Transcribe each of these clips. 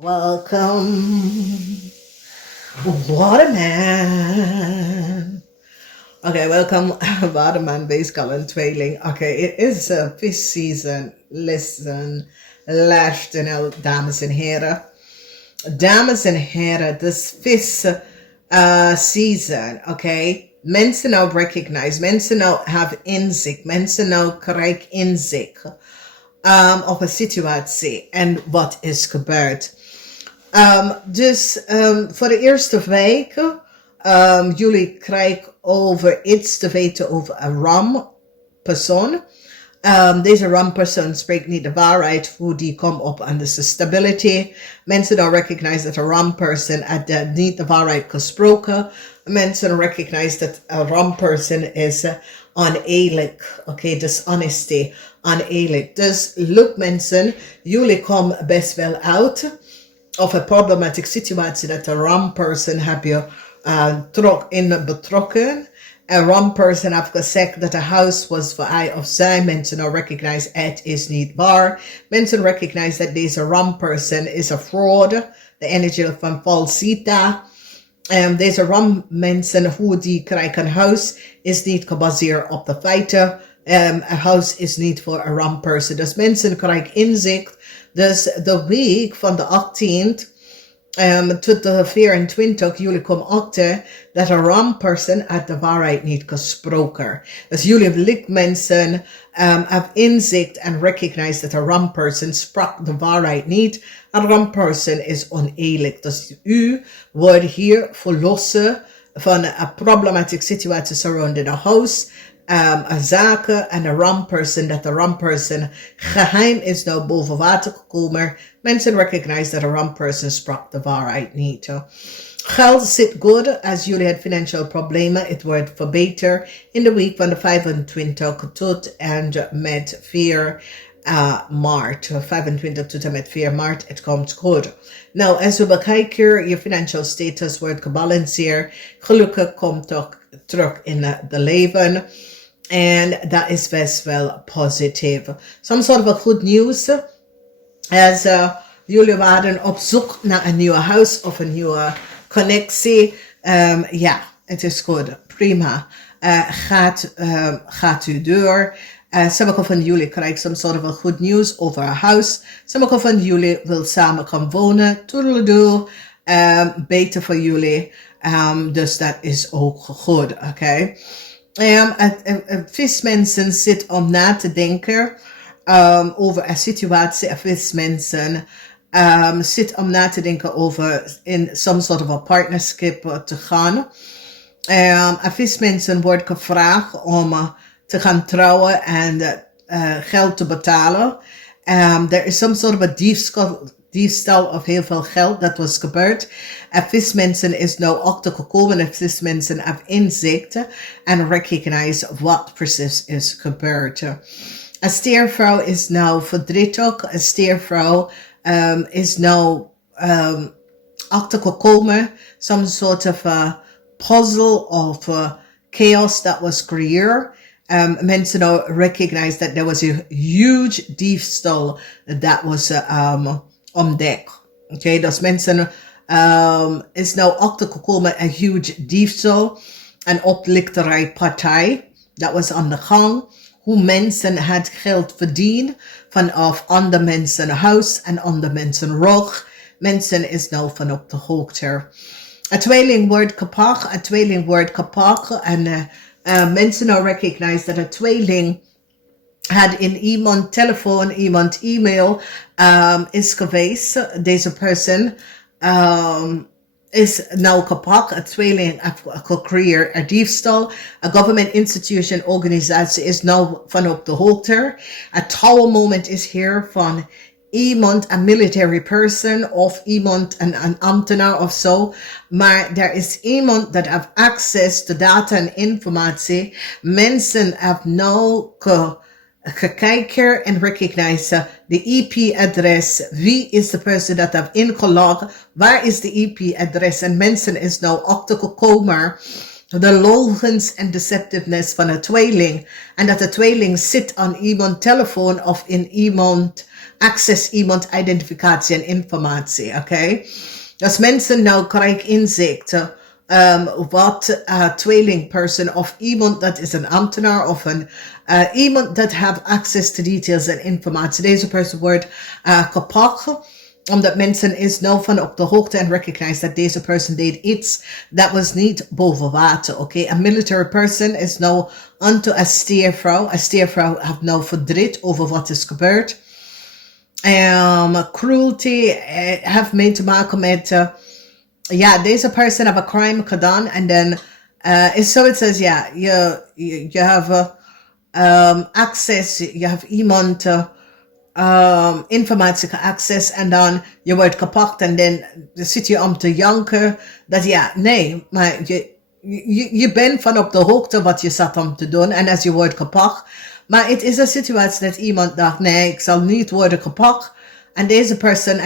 Welcome, Waterman. Okay, welcome, Waterman Weegschaal en Tweeling. Okay, it is fish season. Listen, luister dames en heren. Dames en heren, this fish season, okay? Mensen nou recognize, mensen nou have inzicht, mensen nou krijg inzicht op een situatie en wat is gebeurd. Dus voor de eerste week, jullie krijgen over iets te weten over een rampersoon. Deze rampersoon spreekt niet de waarheid, hoe die komt op aan de stability. Mensen dan recognize dat een rampersoon niet de waarheid gesproken. Mensen recognize dat een rampersoon is oneerlijk. Oké, dishonesty, oneerlijk. Dus look mensen, jullie komen best wel uit of een problematische situatie dat een rampersoon heb je in betrokken. Een rampersoon heeft gezegd dat het huis was voor hij of zij. Mensen nou recognize het is niet waar. Mensen recognize dat deze rampersoon is een fraud. De energie van falsita. Deze rammensen, hoe die krijgen een huis, is niet gebaseerd op de feiten. Een huis is niet voor een rampersoon. Dus mensen krijgen inzicht. Dus de week van de 18th tot de 24 jullie komen achter dat een rampersoon uit de waarheid niet gesproken. Dus jullie licht mensen have inzicht en recognize dat een rampersoon sprak de waarheid niet. Een rampersoon is oneerlijk. Dus u wordt hier verlossen van een problematische situatie surrounding the house. Zaken en een rampersoon, dat de rampersoon geheim is nou boven water gekomen. Mensen recognize dat een rampersoon sprak de waarheid niet. Geld zit goed als jullie het financiële problemen. Het wordt verbeterd in de week van de 25 tot en met 4 maart. 25 tot en met 4 maart. Het komt goed. Nou, als we bekijken, je financiële status wordt gebalanceerd. Gelukkig komt toch terug in de leven. En dat is best wel positief. Some sort of good news. Als jullie waren op zoek naar een nieuw huis of een nieuwe connectie. Ja, het is goed. Prima. Gaat u door. Sommigen van jullie krijgen some sort of good news over een huis. Sommigen van jullie wil samen gaan wonen. Toedeledoe. Beter voor jullie. Dus dat is ook goed. Oké. Vismensen zitten om na te denken over een situatie. Vismensen zitten om na te denken over in some sort of a partnership te gaan. Vismensen wordt gevraagd om te gaan trouwen en geld te betalen. Er is some sort of a diefstal of heel veel geld dat was gebeurd. Vismensen is nou achtergekomen en vismensen hebben inzicht en recognize wat precies is gebeurd. Een steervrouw is nou verdrietig. Een steervrouw is nou achtergekomen. Some sort of a puzzle of chaos that was created. Mensen now recognize that there was a huge diefstal that was ontdekt. Okay, dus mensen is nou achtergekomen een huge diefstal en oplichterij dat was aan de gang. Hoe mensen het geld verdienen vanaf andere mensen huis en andere mensen rug. Mensen is nou van op de hoogte. Een tweeling wordt kapot, een tweeling wordt kapot en mensen nou recognize dat een tweeling had in iemand telefoon, iemand e-mail is geweest. Deze persoon is nou kapot. Een tweeling gecreëerd een diefstal. Een government institution organisatie is nou van op de hoogte. Een tower moment is hier van iemand, een military person of iemand, een ambtenaar of zo. Maar er is iemand dat heeft access to data en informatie. Mensen hebben nou gekeken en recognize de IP-adres. Wie is de persoon dat heeft ingelogd? Waar is de IP-adres? En mensen is nou achtergekomen de logens en deceptiveness van een tweeling. En dat de tweeling zit aan iemand telefoon of in iemand access, iemand identificatie en informatie. Oké? Dus mensen nou krijgen inzicht wat tweelingperson of iemand dat is een ambtenaar of iemand dat have access to details en informatie. Deze persoon wordt gepakt omdat mensen is nou van op de hoogte en recognize dat deze persoon deed iets dat was niet boven water. Oké, een military person is nou onto een steervrouw. Een steervrouw heeft nou verdriet over wat is gebeurd. Cruelty heeft mee te maken met deze person have a crime gedaan en dan is zoiets als you have access, you have iemand informatie access en dan je wordt gepakt en dan zit je om te janken dat nee, maar je bent van op de hoogte wat je zat om te doen en als je wordt gepakt, maar het is een situatie dat iemand dacht nee, ik zal niet worden gepakt en deze persoon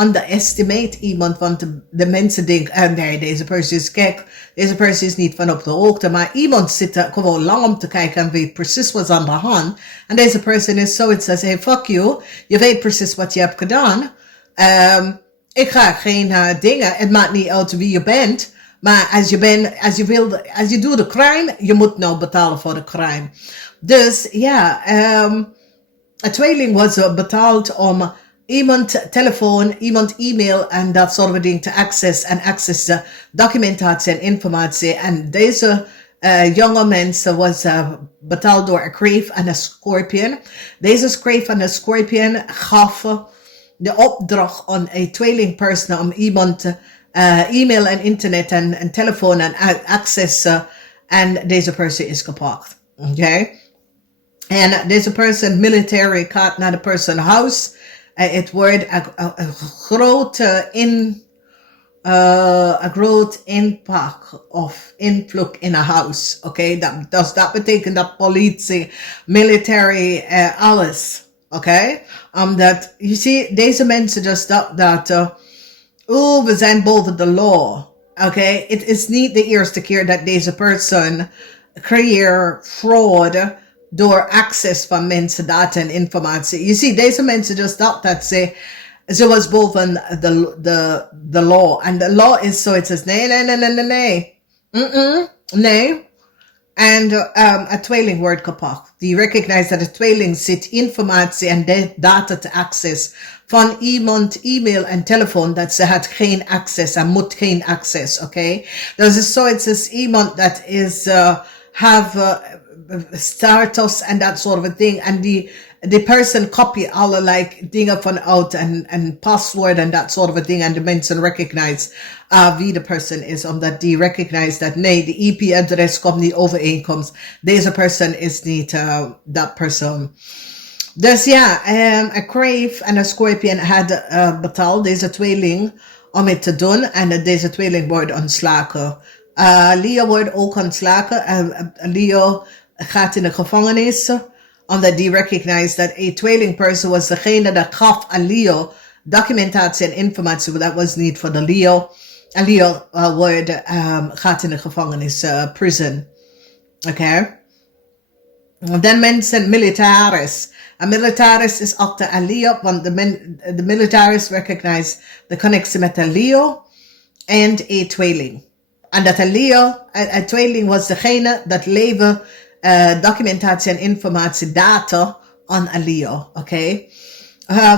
underestimate iemand, want de mensen denken, nee, deze persoon is gek, deze persoon is niet van op de hoogte, maar iemand zit er gewoon lang om te kijken en weet precies wat aan de hand. En deze persoon is zoiets als, hey, fuck you, je weet precies wat je hebt gedaan. Ik ga geen dingen, het maakt niet uit wie je bent, maar als je doet de crime, je moet nou betalen voor de crime. Dus een tweeling was betaald om iemand telefoon, iemand e-mail en dat soort van dingen te accessen documentatie en informatie. En deze jonge mensen was betaald door een kreeft en een scorpion. Deze kreeft en een scorpion gaven de opdracht aan een tweelingpersoon om iemand e-mail en internet en telefoon en accessen. En deze persoon is gepakt. Oké? En deze persoon military gaat naar de persoon house. Het wordt een groot impact of invloed in een huis. Oké, dat betekent dat politie, military, alles. Oké, omdat je ziet deze mensen dus we zijn boven de law. Oké, het is niet de eerste keer dat deze persoon creëert fraud door access van mensen, data en informatie. Je ziet, deze mensen dus dat ze was boven de law. En de law is zoiets als nee. Nee. En een tweeling wordt gepakt. Die recognize dat de tweeling zit informatie en data te access van iemand, e-mail en telefoon, dat ze had geen access en moet geen access, oké? Dus is zoiets als iemand dat is, have status en dat soort van ding. En die person copy allerlei dingen vanuit en paswoord en dat soort van dingen. En de mensen recognize wie de person is. Omdat die recognize dat nee, de IP-adres komt niet overeenkomst. Deze person is niet dat persoon. Dus een crave en een scorpion had betaald deze tweeling om het te doen. En deze tweeling wordt ontslagen. Leo wordt ook ontslagen. Leo gaat in de gevangenis. Omdat die recognize dat een tweelingperson was degene dat gaf aan Leo documentatie en informatie. Dat was niet voor de Leo. En Leo gaat in de gevangenis, prison. Oké. Dan mensen militaris. Een militaris is achter een Leo, want de militaris recognize de connectie met een Leo en een tweeling. En dat een tweeling was degene dat leven documentatie en informatie data aan een Leo. Oké.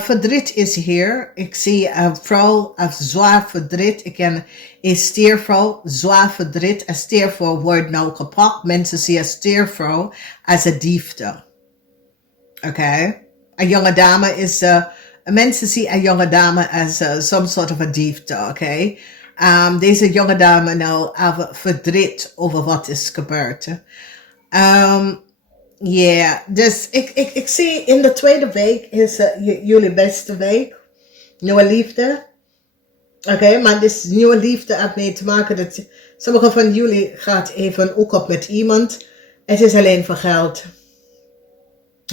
Verdriet is hier. Ik zie een vrouw heeft zwaar verdriet. Ik ken een steervrouw, zwaar verdriet. Een steervrouw wordt nou gepakt. Mensen zien een steervrouw als een diefte. Oké. Een jonge dame is, mensen zien een jonge dame als some sort of a diefte. Oké. Deze jonge dame nou heeft verdriet over wat is gebeurd. Dus ik zie in de tweede week is jullie beste week. Nieuwe liefde. Oké, maar dus nieuwe liefde heeft mee te maken dat sommige van jullie gaat even ook op met iemand. Het is alleen voor geld.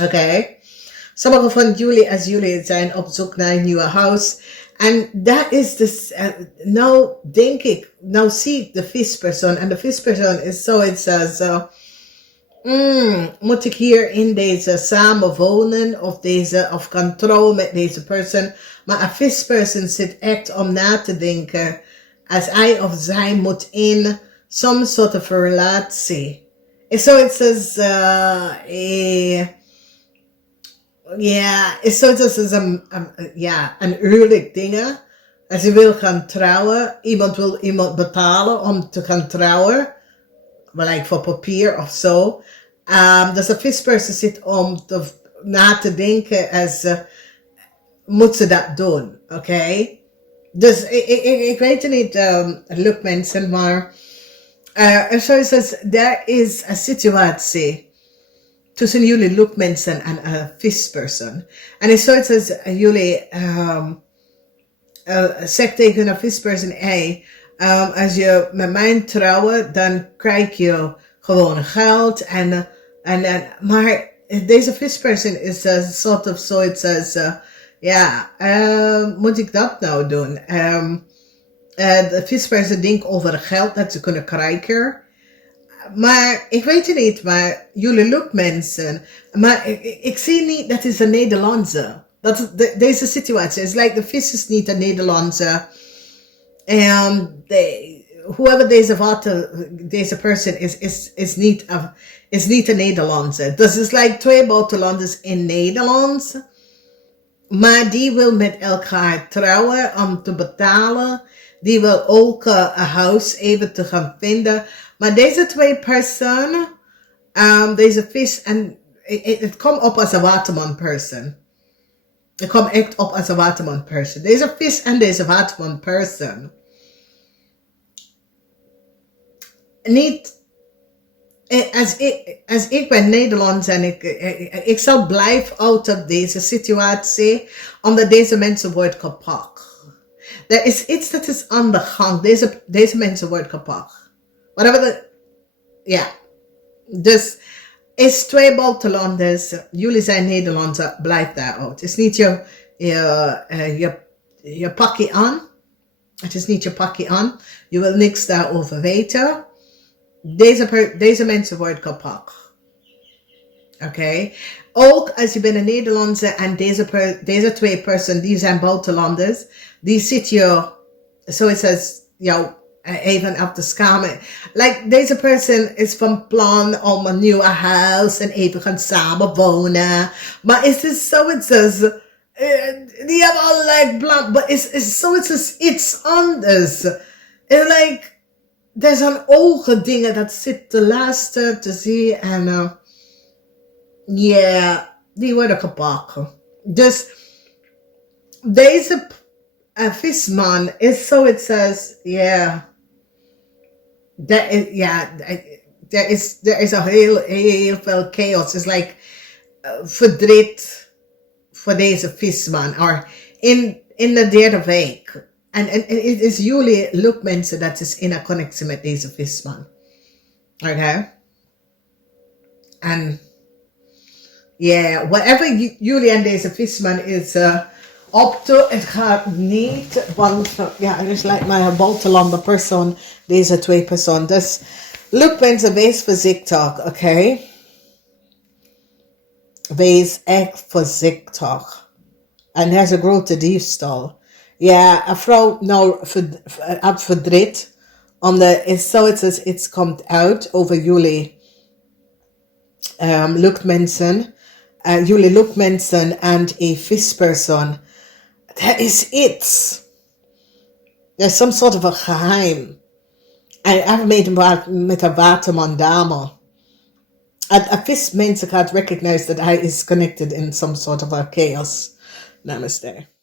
Oké. Sommige van jullie, als jullie zijn op zoek naar een nieuwe huis. En dat is dus, nou denk ik, nou zie ik de vispersoon. En de vispersoon is zoiets als, moet ik hier in deze samen wonen of kan trouwen met deze persoon. Maar een vispersoon zit echt om na te denken als hij of zij moet in some soort of relatie. Is zoiets als, ja, is zoiets als een huwelijk dingen. Als je wil gaan trouwen, iemand wil iemand betalen om te gaan trouwen. Like voor papier of zo. Dus de visperson zit om na te denken als moet ze dat doen, oké? Dus ik weet het niet, lukt mensen, maar zoals er is een situatie tussen jullie luchtmensen en een visperson. En het is zoiets als jullie zegt tegen een visperson, hey, als je met mij trouwen, dan krijg je gewoon geld. Maar deze visperson is een soort of zoiets als, moet ik dat nou doen? De visperson denkt over geld dat ze kunnen krijgen. Maar ik weet het niet, maar jullie luchtmensen. Maar ik zie niet, dat is een Nederlandse. Deze situatie is like de vis is niet een Nederlandse. En whoever deze person is niet een Nederlandse. Dus het is like twee buitenlanders in Nederland. Maar die wil met elkaar trouwen om te betalen. Die wil ook een huis even te gaan vinden. Maar deze twee personen, deze vis, en het komt op als een waterman person. Het komt echt op als een waterman person. Deze vis en deze waterman person. Niet, als ik ben Nederlands en ik zal blijven uit op deze situatie, omdat deze mensen worden kapot. Er is iets dat is aan de gang. Deze mensen worden kapot. Ja. Dus is twee buitenlanders. Jullie zijn Nederlanders. Blijf daar uit. Het is niet je pakje aan. Het is niet je pakje aan. Je wil niks daarover weten. Deze mensen worden kapot. Oké. Ook als je bent een Nederlandse en deze twee personen, die zijn buitenlanders. Die zit je, zoals jou even op de schamen. Like, deze person is van plan om een nieuw huis en even gaan samen wonen. Maar is het zoiets als, die hebben allerlei plan, maar is zoiets als iets anders. En like, er zijn ogen dingen dat zit te luisteren, te zien en die worden gebakken. Dus deze visman is zoiets als, er is al heel veel chaos. Het is like verdriet voor deze visman. Or in de derde week. En het is jullie luchtmensen dat is in een connectie met deze visman. Oké? En whatever jullie en deze visman is op te, het gaat niet, want er is lijkt mij een buitenlander persoon, deze twee personen. Dus luchtmensen, wees voorzichtig, oké? Wees echt voorzichtig. En er is een grote diefstal. Ja, een vrouw nou had verdriet, omdat het zoiets als iets komt uit over jullie luchtmensen. Jullie luchtmensen en een vispersoon. Er is iets. Er is some sort of a geheim. En even met een waterman dame. A vismensen gaat recognize that hij is connected in some sort of a chaos. Namaste.